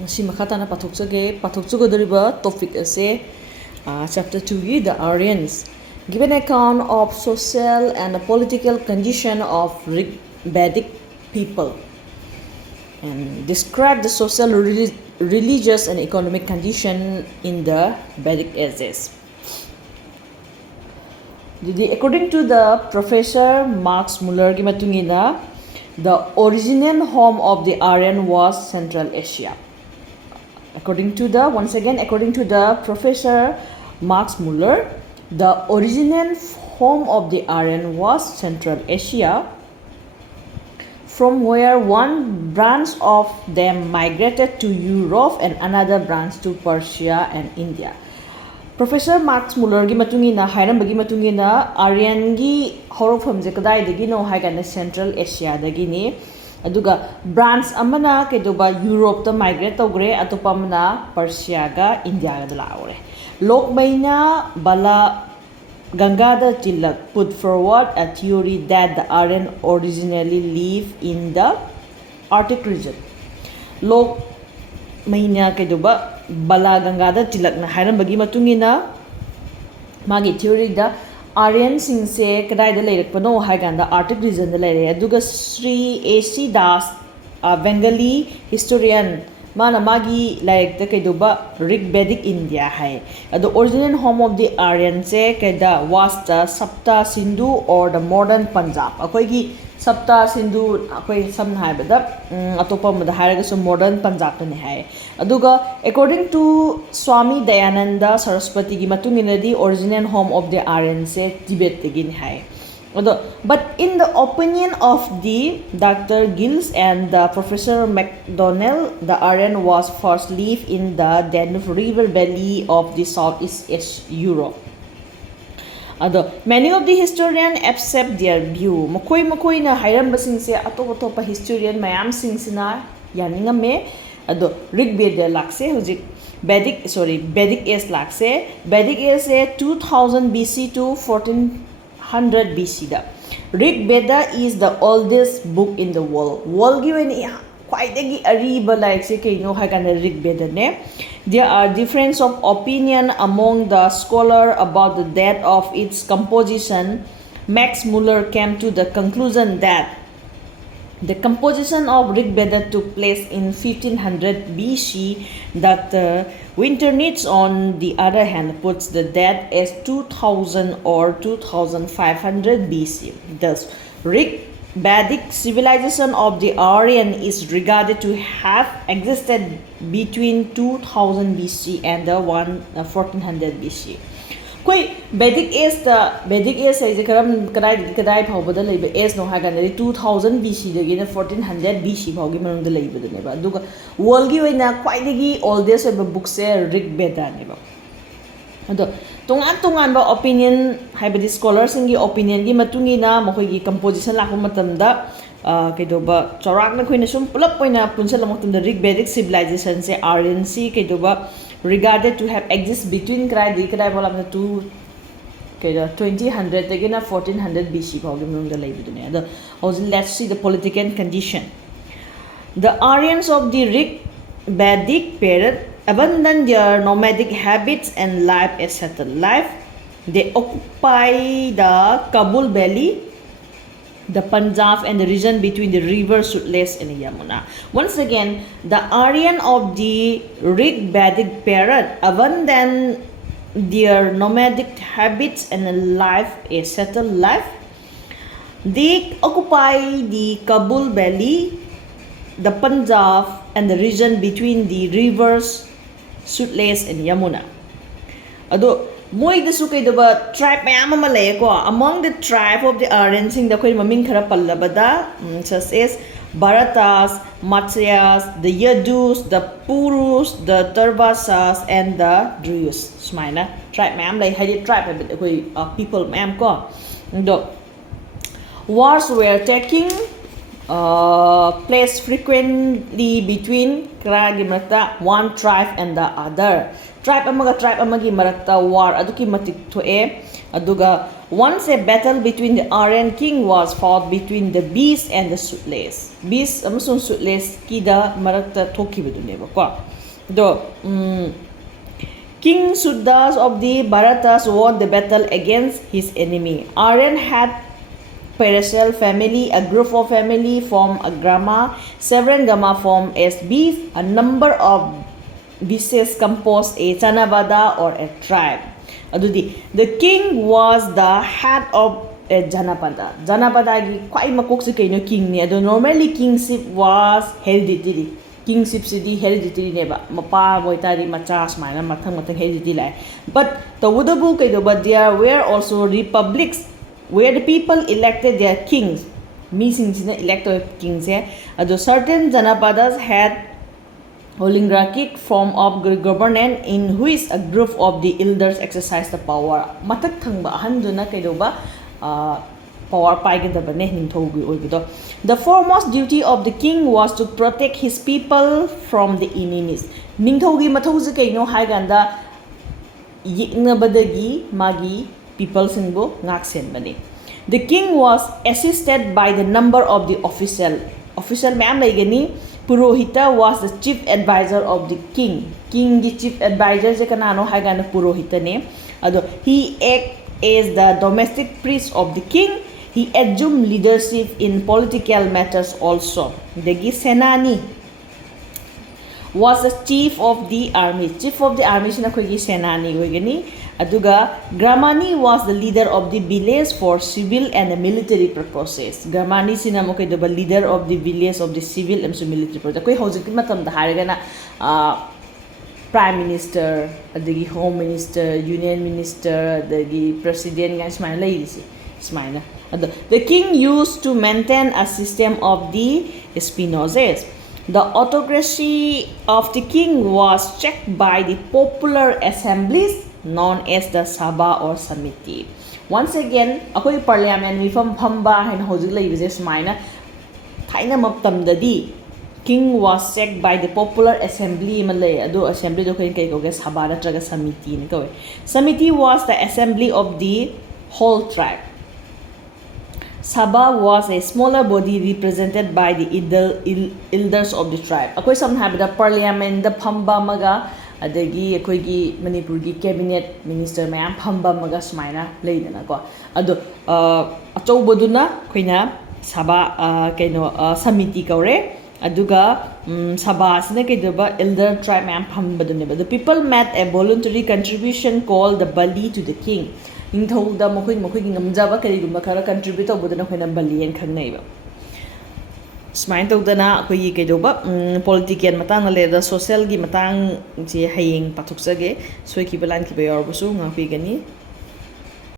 ngasi makhatana pathokchugodoriba topic ase chapter 2 gi the Aryans give an account of social and political condition of Vedic people and describe the social, religious and economic condition in the Vedic ages. According to the Professor Max Muller ki matungina, the original home of the Aryan was Central Asia. According to the Professor Max Muller, the original home of the Aryan was Central Asia, from where one branch of them migrated to Europe and another branch to Persia and India. Professor Max Muller gi matungina hairambagi matungina Aryan gi horofam je kadai dagi no haigana Central Asia dagi ni aduga branch amana kedoba Europe to migrate togre atopa amana Persia ga India ga laure Lokmaina Bala Gangadhar Tilak put forward a theory that the Aryan originally lived in the Arctic region. Lokmaina kedoba Bala Gangadhar Tilak na hairambagi matungina magi theory da Aryan singse kadai da leirakpano haiganda Arctic region da leire aduga Sri A.C. Das Bengali historian mana magi like the keduba Vedic India hai the original home of the Aryan se keda was the Sapta Sindhu or the modern Punjab akoi gi Sapta Sindhu akoi sam hai bada atopa mada hairaga so modern Punjab ne hai aduga according to Swami Dayananda Saraswati gi matungina the original home of the Aryan se Tibet tegin hai but in the opinion of the Dr. Gills and the Professor MacDonnell, the Aryan was first lived in the Danube River valley of the Southeast Europe. Many of the historians accept their view. Makoi na hairambasing se atop historian mayam sing sina yaningame Rig Veda lakse hujik Vedic age lakse Vedic age se 2000 BC to 1400 BC da. Rig Veda is the oldest book in the world. World gi weni kwaidagi ariba like se kaino hagana Rig Veda ne. There are difference of opinion among the scholar about the date of its composition. Max Muller came to the conclusion that the composition of Rig Veda took place in 1500 BC. Dr. Winternitz, on the other hand, puts the date as 2000 or 2500 BC. Thus, Vedic civilization of the Aryan is regarded to have existed between 2000 BC and the 1400 BC. Koi Vedic age is kadai phawbada leiba age no hagana 2000 BC dagi na 1400 BC phawgi manung da leiba dane ba aduga world gi oina kwaidagi oldest book se Rig Veda ne ba ado tongan ba opinion haibadi scholars ingi opinion gi matungina makoi gi composition lakpa matamda kedoba chorakna khoina sum pulap poina punsala matamda Vedic civilization se Aryan si kedoba regarded to have exist between kadai bolam the two 2000 again 1400 BC problem the labidune ado let's see the political condition. The Aryans of the Vedic period abandon their nomadic habits and life a settled life. They occupy the Kabul Valley, the Punjab and the region between the rivers Sutlej and Yamuna. Once again, the Aryan of the Vedic period abandon their nomadic habits and life a settled life. They occupy the Kabul Valley, the Punjab and the region between the rivers Sutlej and Yamuna. Moi the Sukaidoba tribe Mayama Malay among the tribe of the Aryans in the Koi Maming Karapalabada, such as Bharatas, Matsyas, the Yadus, the Purus, the Turvasas, and the Druyus. Smaina tribe Mam like Hadi tribe people Mam ko. The wars were taking place frequently between one tribe and the other. Tribe amagi marakta war aduki matik thoe aduga Once a battle between the Aryan king was fought between the beast and the suitless. Beast amasung suitless kida marakta thokibaduneba ko. Do King Suddas of the Bharatas won the battle against his enemy. Aryan had Paracel family, a group of family formed a Grama, several Gama formed as beasts, a number of beasts composed a Chanavada or a tribe. The king was the head of a Janapada. Janapada gi kwai makok si kaino king ni. Normally kingship was hereditary. Kingship sidi hereditary neba. Mapa moitari machas maina matang hereditary lai. But the Wudabu kaidoba there were also republics where the people elected their kings. Meaning elected kings here. Certain Janapadas had oligarchic form of governance in which a group of the elders exercised the power. Matak thangba ahanduna kaidoba power paigedabane ningthogi oibido. The foremost duty of the king was to protect his people from the enemies. Ningthogi mathauji kaino haiganda yiknabadagi magi people singbo ngaksenbani. The king was assisted by the number of the official ma'am laigani. Purohita was the chief advisor of the king. King the chief advisor je kanano haigana Purohita ne. He acted as the domestic priest of the king. He assumed leadership in political matters also. Degi Senani was the chief of the army. Chief of the army sina koigi Senani goigani. Aduga Gramani was the leader of the village for civil and military purposes. Gramani sina mo kaidoba leader of the village of the civil and military purposes. Koi hojik matamda harigana prime minister, adagi home minister, union minister, adagi president guys smile laisi smile. The king used to maintain a system of the Spinozes. The autocracy of the king was checked by the popular assemblies known as the Sabha or Samiti. Once again, akoi parliament mifam phamba hain hojik laibise sumaina thaina maptamdadi king was checked by the popular assembly malay ado assembly do kai ko ge Sabha natraga Samiti ni ko. Samiti was the assembly of the whole tribe. Sabha was a smaller body represented by the elders of the tribe. Akoi sam habida parliament the phamba maga adagi akoigi Manipurgi cabinet minister mayam phamba maga sumaina leidana ko. Ado achoboduna koina Sabha kaino Samiti kaure. Aduga Sabha sina kaidoba elder tribe mayam phamba duneba. The people made a voluntary contribution called the Bali to the king. Ningthouda mokoi ngamjaba karigumba khara contribute tawbudana khoina Bali en khangnaiba. Smain tawdana akhoi kaidoba political matang le social gi matang je hayeng pathukjage soikiba lan ki ba yorbusu ngapigani.